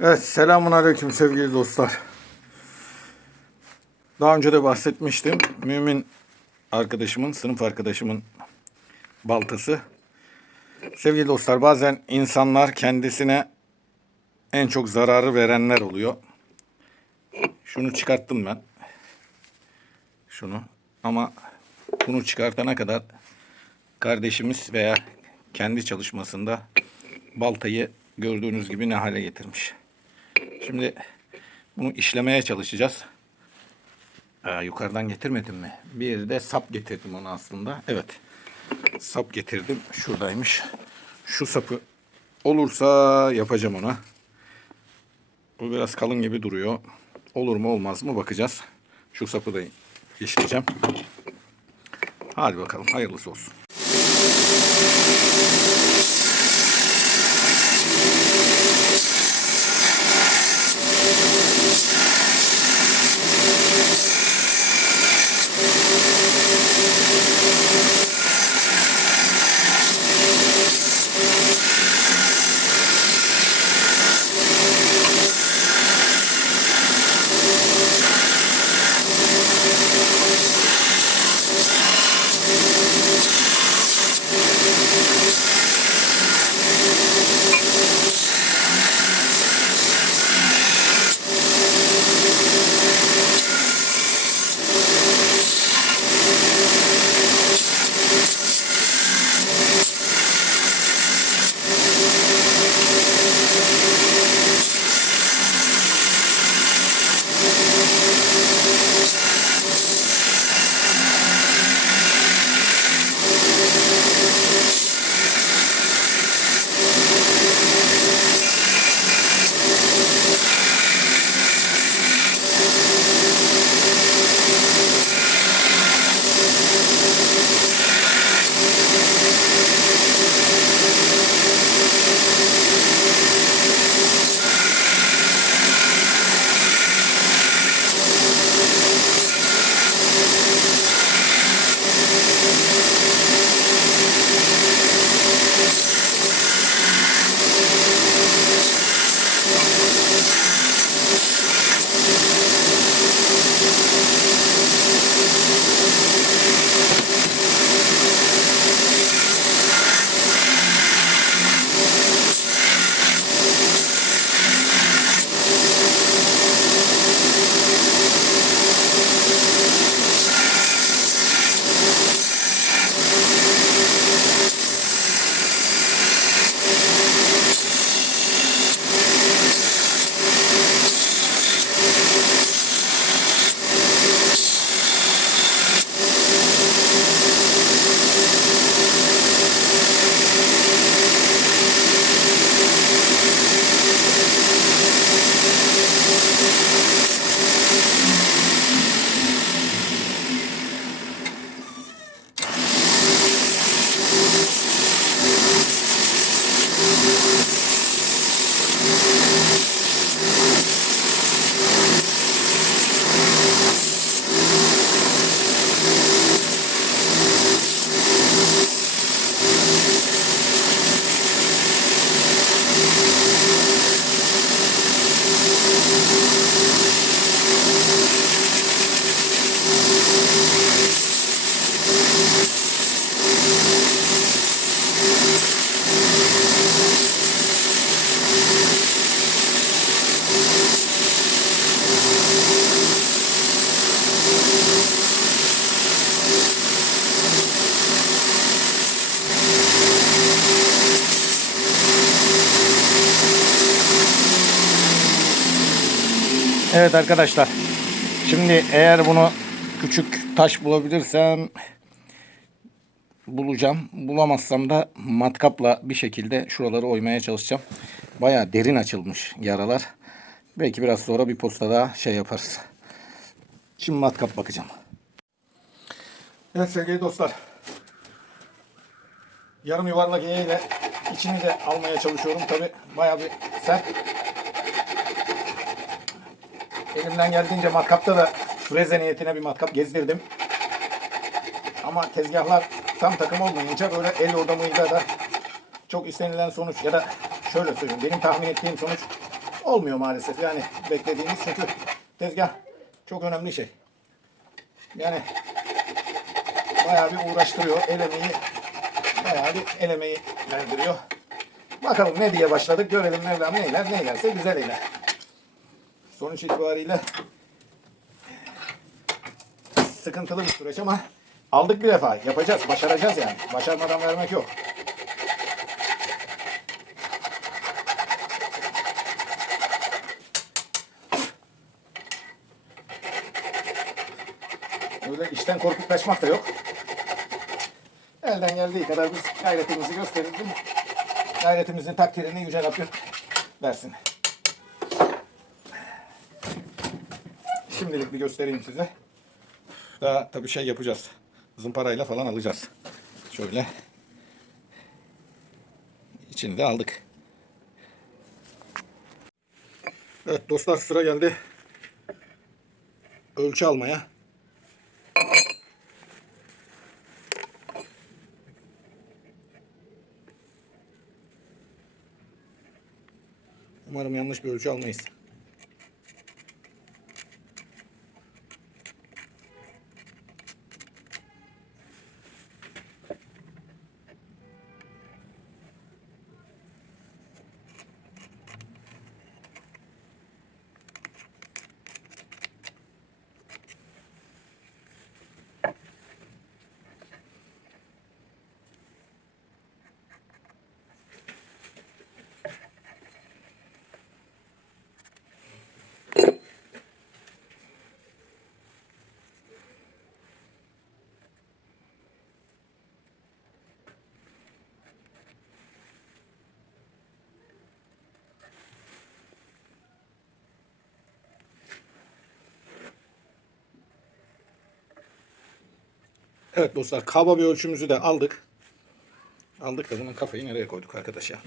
Evet, selamun aleyküm sevgili dostlar. Daha önce de bahsetmiştim. Mümin arkadaşımın, sınıf arkadaşımın baltası. Sevgili dostlar, bazen insanlar kendisine en çok zararı verenler oluyor. Şunu çıkarttım ben. Şunu. Ama bunu çıkartana kadar kardeşimiz veya kendi çalışmasında baltayı gördüğünüz gibi ne hale getirmiş. Şimdi bunu işlemeye çalışacağız. Aa, yukarıdan getirmedim mi? Bir de sap getirdim ona aslında. Evet. Sap getirdim. Şuradaymış. Şu sapı olursa yapacağım ona. Bu biraz kalın gibi duruyor. Olur mu olmaz mı bakacağız. Şu sapı da işleyeceğim. Hadi bakalım hayırlısı olsun. Evet arkadaşlar. Şimdi eğer bunu küçük taş bulabilirsem bulacağım. Bulamazsam da matkapla bir şekilde şuraları oymaya çalışacağım. Baya derin açılmış yaralar. Belki biraz sonra bir posta daha şey yaparız. Şimdi matkap bakacağım. Evet sevgili dostlar. Yarım yuvarlak iğneyle içini de almaya çalışıyorum. Tabi baya bir sert. Elimden geldiğince matkapta da freze niyetine bir matkap gezdirdim. Ama tezgahlar tam takım olmayınca böyle el yordamıyla da çok istenilen sonuç ya da şöyle söyleyeyim benim tahmin ettiğim sonuç olmuyor maalesef. Yani beklediğimiz çünkü tezgah çok önemli şey. Yani bayağı bir uğraştırıyor. El emeği bayağı bir el emeği verdiriyor. Bakalım ne diye başladık görelim Mevlam neyler neylerse güzel eyler. Sonuç itibariyle sıkıntılı bir süreç ama aldık bir defa. Yapacağız, başaracağız yani. Başarmadan vermek yok. Öyle işten korkup kaçmak da yok. Elden geldiği kadar biz gayretimizi gösterelim. Gayretimizin takdirini Yüce Rabbim versin. Şimdilik bir göstereyim size. Daha tabii şey yapacağız. Zımparayla falan alacağız. Şöyle. İçini de aldık. Evet dostlar sıra geldi. Ölçü almaya. Umarım yanlış bir ölçü almayız. Evet dostlar kaba bir ölçümüzü de aldık. Aldık da bunun kafayı nereye koyduk arkadaş ya?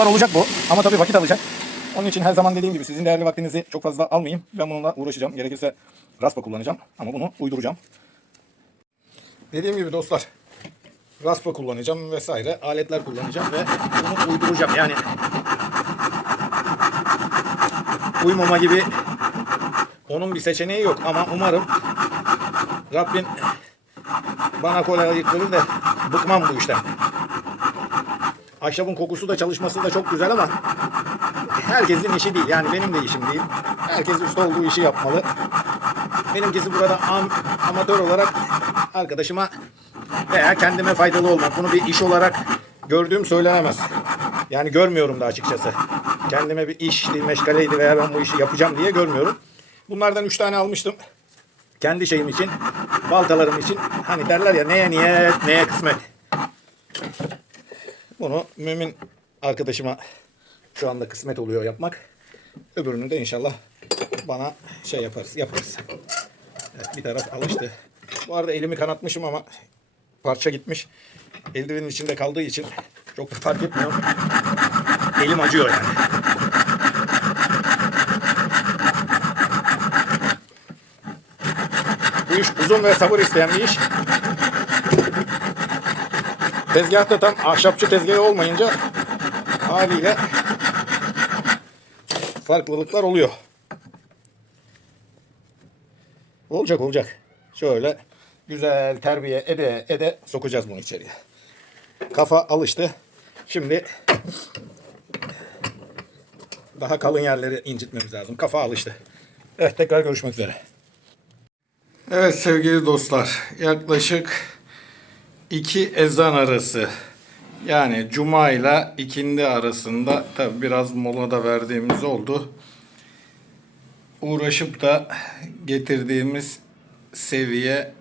Dostlar olacak bu. Ama tabii vakit alacak. Onun için her zaman dediğim gibi sizin değerli vaktinizi çok fazla almayayım. Ben bununla uğraşacağım. Gerekirse raspa kullanacağım ama bunu uyduracağım. Dediğim gibi dostlar raspa kullanacağım vesaire aletler kullanacağım ve bunu uyduracağım. Yani uymama gibi onun bir seçeneği yok ama umarım Rabbim bana kolaylık verir de bıkmam bu işten. Ahşabın kokusu da çalışması da çok güzel ama herkesin işi değil. Yani benim de işim değil. Herkes usta olduğu işi yapmalı. Benimkisi burada am- amatör olarak arkadaşıma veya kendime faydalı olmak. Bunu bir iş olarak gördüğüm söylenemez. Yani görmüyorum da açıkçası. Kendime bir işti, meşgaleydi veya ben bu işi yapacağım diye görmüyorum. Bunlardan üç tane almıştım. Kendi şeyim için, baltalarım için. Hani derler ya neye niyet, neye kısmet. Bunu mümin arkadaşıma şu anda kısmet oluyor yapmak. Öbürünü de inşallah bana şey yaparız, yaparız. Evet, bir taraf alıştı. Bu arada elimi kanatmışım ama parça gitmiş. Eldivenin içinde kaldığı için çok da fark etmiyor. Elim acıyor yani. Bu iş uzun ve sabır isteyen bir iş. Tezgahta tam ahşapçı tezgahı olmayınca haliyle farklılıklar oluyor. Olacak olacak. Şöyle güzel terbiye ede ede sokacağız bunu içeriye. Kafa alıştı. Şimdi daha kalın yerleri incitmemiz lazım. Kafa alıştı. Evet tekrar görüşmek üzere. Evet sevgili dostlar yaklaşık iki ezan arası yani cuma ile ikindi arasında tabi biraz mola da verdiğimiz oldu. Uğraşıp da getirdiğimiz seviye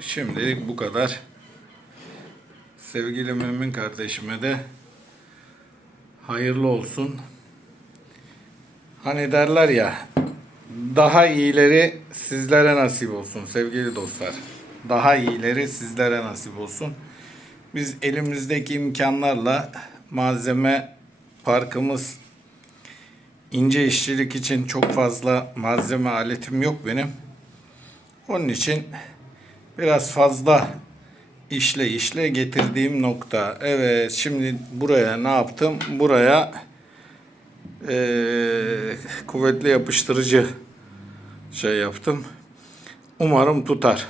şimdilik bu kadar. Sevgili mümin kardeşime de hayırlı olsun. Hani derler ya daha iyileri sizlere nasip olsun sevgili dostlar. Daha iyileri sizlere nasip olsun. Biz elimizdeki imkanlarla malzeme parkımız ince işçilik için çok fazla malzeme aletim yok benim. Onun için biraz fazla işle işle getirdiğim nokta. Evet şimdi buraya ne yaptım? Buraya eee, kuvvetli yapıştırıcı şey yaptım. Umarım tutar.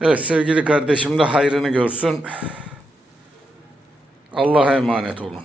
Evet sevgili kardeşim de hayrını görsün. Allah'a emanet olun.